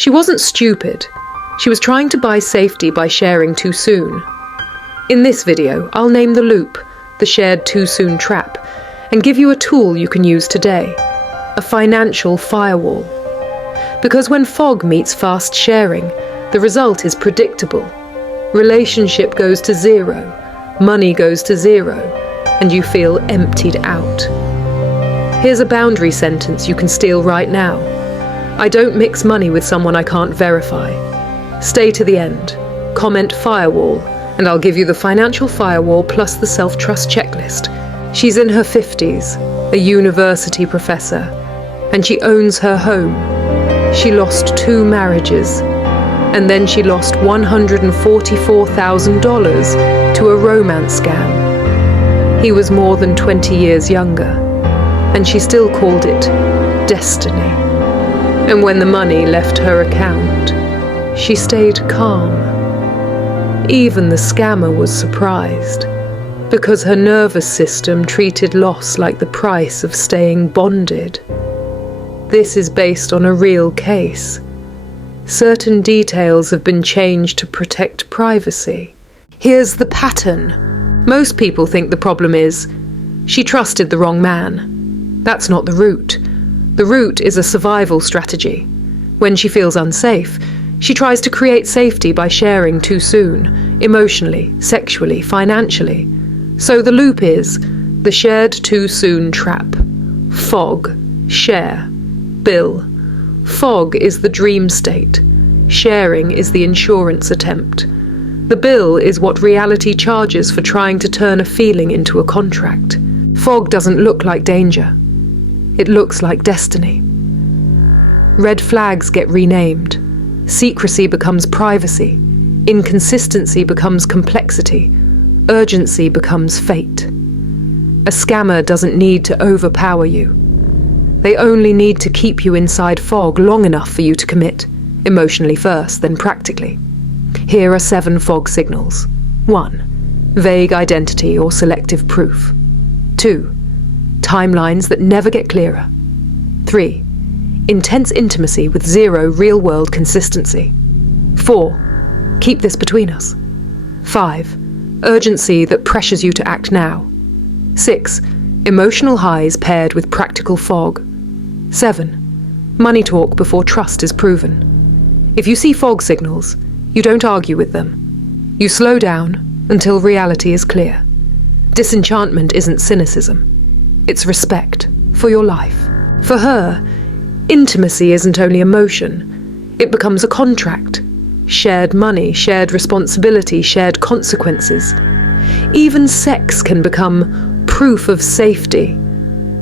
She wasn't stupid. She was trying to buy safety by sharing too soon. In this video, I'll name the loop, the shared too soon trap, and give you a tool you can use today, a financial firewall. Because when fog meets fast sharing, the result is predictable. Relationship goes to zero, money goes to zero, and you feel emptied out. Here's a boundary sentence you can steal right now. I don't mix money with someone I can't verify. Stay to the end. Comment firewall, and I'll give you the financial firewall plus the self-trust checklist. She's in her 50s, a university professor, and she owns her home. She lost 2 marriages, and then she lost $144,000 to a romance scam. He was more than 20 years younger, and she still called it destiny. And when the money left her account, she stayed calm. Even the scammer was surprised, because her nervous system treated loss like the price of staying bonded. This is based on a real case. Certain details have been changed to protect privacy. Here's the pattern. Most people think the problem is, she trusted the wrong man. That's not the root. The root is a survival strategy. When she feels unsafe, she tries to create safety by sharing too soon, emotionally, sexually, financially. So the loop is the shared too soon trap. Fog, share, bill. Fog is the dream state. Sharing is the insurance attempt. The bill is what reality charges for trying to turn a feeling into a contract. Fog doesn't look like danger. It looks like destiny. Red flags get renamed. Secrecy becomes privacy. Inconsistency becomes complexity. Urgency becomes fate. A scammer doesn't need to overpower you. They only need to keep you inside fog long enough for you to commit, emotionally first, then practically. Here are 7 fog signals. 1. Vague identity or selective proof. 2. Timelines that never get clearer. 3. Intense intimacy with 0 real-world consistency. 4. Keep this between us. 5. Urgency that pressures you to act now. 6. Emotional highs paired with practical fog. 7. Money talk before trust is proven. If you see fog signals, you don't argue with them. You slow down until reality is clear. Disenchantment isn't cynicism. It's respect for your life. For her, intimacy isn't only emotion. It becomes a contract. Shared money, shared responsibility, shared consequences. Even sex can become proof of safety,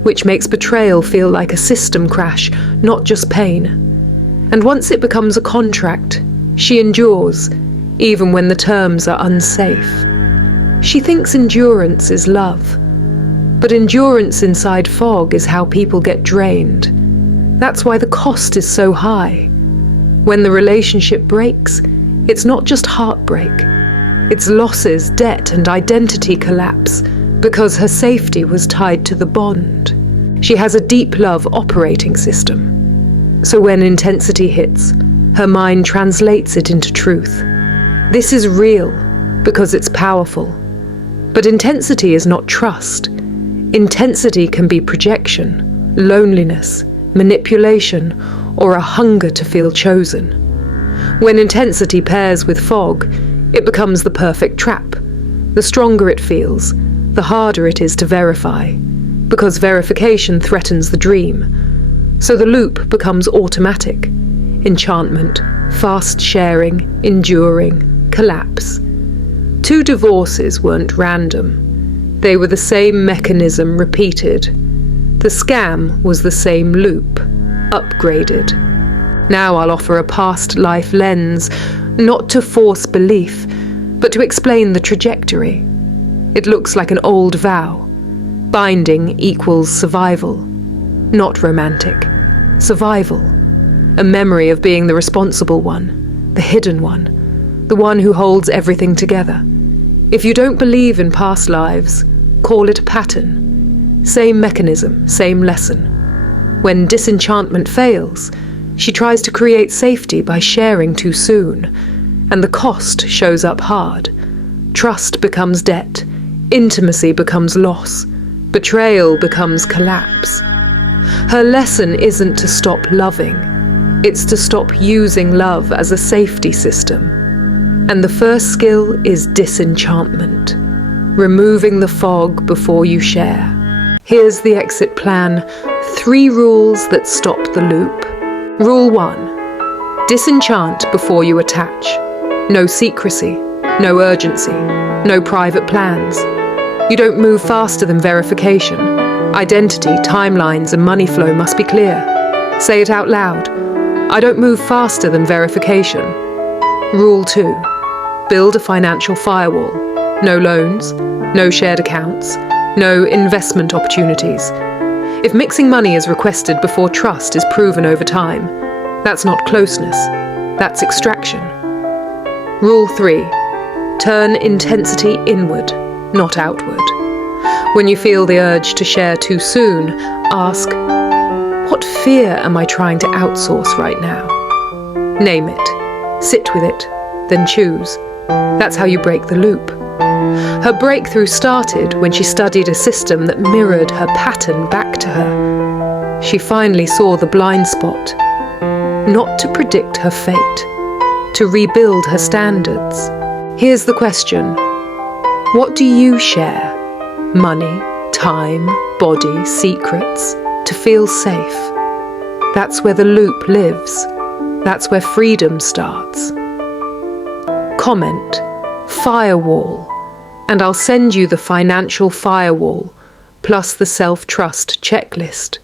which makes betrayal feel like a system crash, not just pain. And once it becomes a contract, she endures, even when the terms are unsafe. She thinks endurance is love. But endurance inside fog is how people get drained. That's why the cost is so high. When the relationship breaks, it's not just heartbreak. It's losses, debt, and identity collapse, because her safety was tied to the bond. She has a deep love operating system. So when intensity hits, her mind translates it into truth. This is real, because it's powerful. But intensity is not trust. Intensity can be projection, loneliness, manipulation, or a hunger to feel chosen. When intensity pairs with fog, it becomes the perfect trap. The stronger it feels, the harder it is to verify, because verification threatens the dream. So the loop becomes automatic. Enchantment, fast sharing, enduring, collapse. 2 divorces weren't random. They were the same mechanism repeated. The scam was the same loop, upgraded. Now I'll offer a past life lens, not to force belief, but to explain the trajectory. It looks like an old vow. Binding equals survival. Not romantic. Survival. A memory of being the responsible one, the hidden one, the one who holds everything together. If you don't believe in past lives, call it a pattern. Same mechanism, same lesson. When disenchantment fails, She tries to create safety by sharing too soon, and the cost shows up hard. Trust becomes debt, intimacy becomes loss, betrayal becomes collapse. Her lesson isn't to stop loving, it's to stop using love as a safety system. And the first skill is disenchantment, removing the fog before you share. Here's the exit plan: 3 rules that stop the loop. Rule 1. Disenchant before you attach. No secrecy, no urgency, no private plans. You don't move faster than verification. Identity, timelines, and money flow must be clear. Say it out loud. I don't move faster than verification. Rule 2. Build a financial firewall. No loans, no shared accounts, no investment opportunities. If mixing money is requested before trust is proven over time, that's not closeness, that's extraction. Rule 3. Turn intensity inward, not outward. When you feel the urge to share too soon, ask, what fear am I trying to outsource right now? Name it, sit with it, then choose. That's how you break the loop. Her breakthrough started when she studied a system that mirrored her pattern back to her. She finally saw the blind spot, not to predict her fate, to rebuild her standards. Here's the question: what do you share? Money, time, body, secrets, to feel safe. That's where the loop lives. That's where freedom starts. Comment firewall, and I'll send you the financial firewall, plus the self-trust checklist.